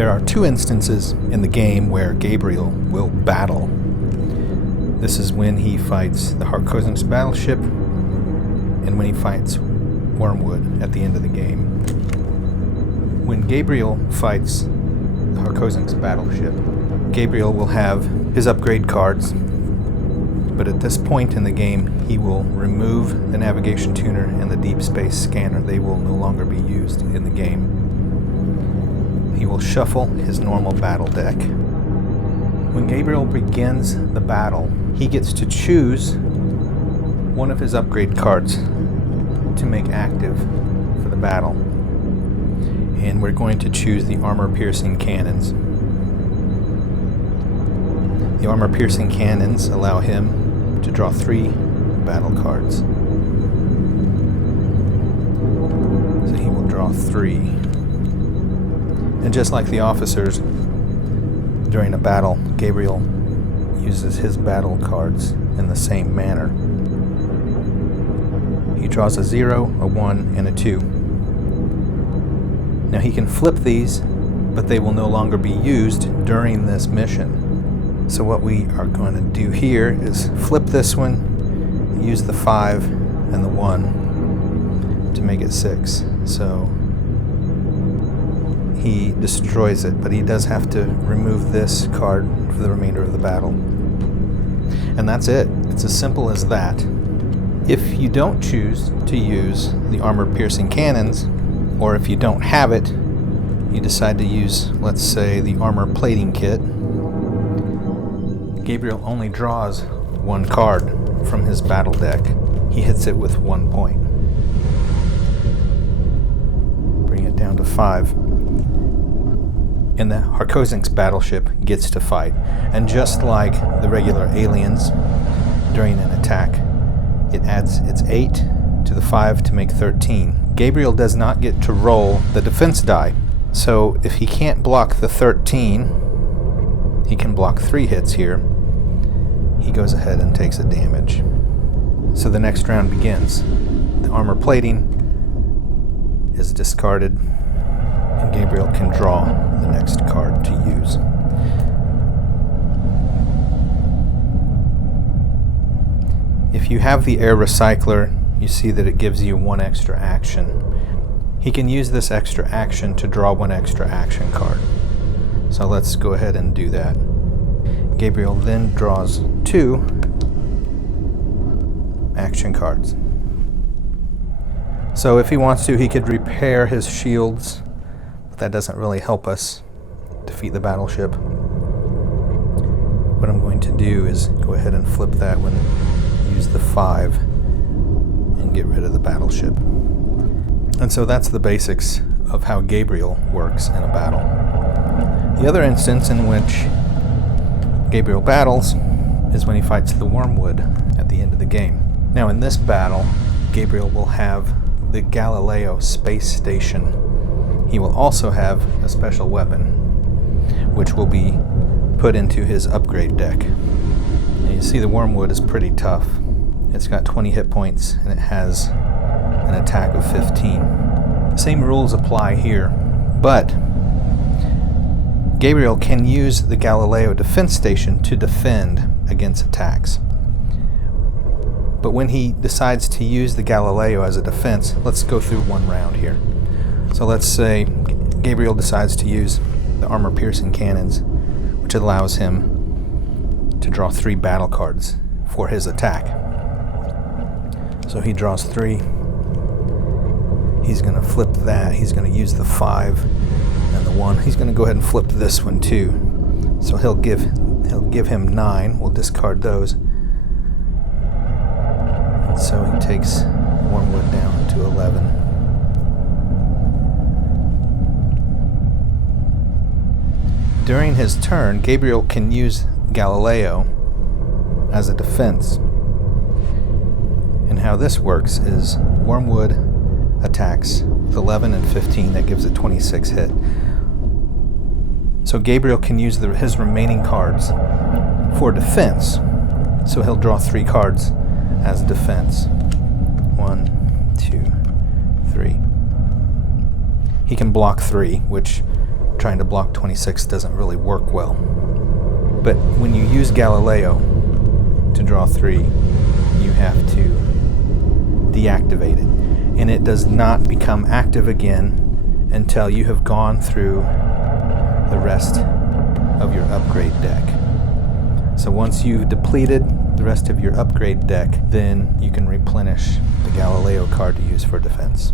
There are two instances in the game where Gabriel will battle. This is when he fights the Harkozen's battleship and when he fights Wormwood at the end of the game. When Gabriel fights the Harkozen's battleship, Gabriel will have his upgrade cards, but at this point in the game he will remove the navigation tuner and the deep space scanner. They will no longer be used in the game. He will shuffle his normal battle deck. When Gabriel begins the battle, he gets to choose one of his upgrade cards to make active for the battle. And we're going to choose the armor-piercing cannons. The armor-piercing cannons allow him to draw 3 battle cards. So he will draw 3. And just like the officers, during a battle, Gabriel uses his battle cards in the same manner. He draws a 0, a 1, and a 2. Now he can flip these, but they will no longer be used during this mission. So what we are going to do here is flip this one, use the 5 and the 1 to make it 6. So he destroys it, but he does have to remove this card for the remainder of the battle. And that's it. It's as simple as that. If you don't choose to use the armor-piercing cannons, or if you don't have it, you decide to use, let's say, the armor plating kit, Gabriel only draws 1 card from his battle deck. He hits it with 1 point. Bring it down to 5. And the Harkozen's battleship gets to fight. And just like the regular aliens, during an attack, it adds its 8 to the 5 to make 13. Gabriel does not get to roll the defense die. So if he can't block the 13, he can block 3 hits here. He goes ahead and takes a damage. So the next round begins. The armor plating is discarded, and Gabriel can draw the next card to use. If you have the air recycler, you see that it gives you 1 extra action. He can use this extra action to draw 1 extra action card. So let's go ahead and do that. Gabriel then draws 2 action cards. So if he wants to, he could repair his shields, but that doesn't really help us defeat the battleship. What I'm going to do is go ahead and flip that one, use the 5, and get rid of the battleship. And so that's the basics of how Gabriel works in a battle. The other instance in which Gabriel battles is when he fights the Wormwood at the end of the game. Now in this battle, Gabriel will have the Galileo space station. He will also have a special weapon, which will be put into his upgrade deck. And you see the Wormwood is pretty tough. It's got 20 hit points and it has an attack of 15. Same rules apply here, but Gabriel can use the Galileo defense station to defend against attacks. But when he decides to use the Galileo as a defense, let's go through one round here. So let's say Gabriel decides to use the armor-piercing cannons, which allows him to draw 3 battle cards for his attack. So he draws 3. He's going to flip that. He's going to use the 5 and the 1. He's going to go ahead and flip this one too. So he'll give him 9. We'll discard those. And so he takes Wormwood down to 11. During his turn, Gabriel can use Galileo as a defense. And how this works is Wormwood attacks with 11 and 15. That gives a 26 hit. So Gabriel can use his remaining cards for defense. So he'll draw 3 cards as defense. 1, 2, 3. He can block 3, which trying to block 26 doesn't really work well. But when you use Galileo to draw 3, you have to deactivate it. And it does not become active again until you have gone through the rest of your upgrade deck. So once you've depleted the rest of your upgrade deck, then you can replenish the Galileo card to use for defense.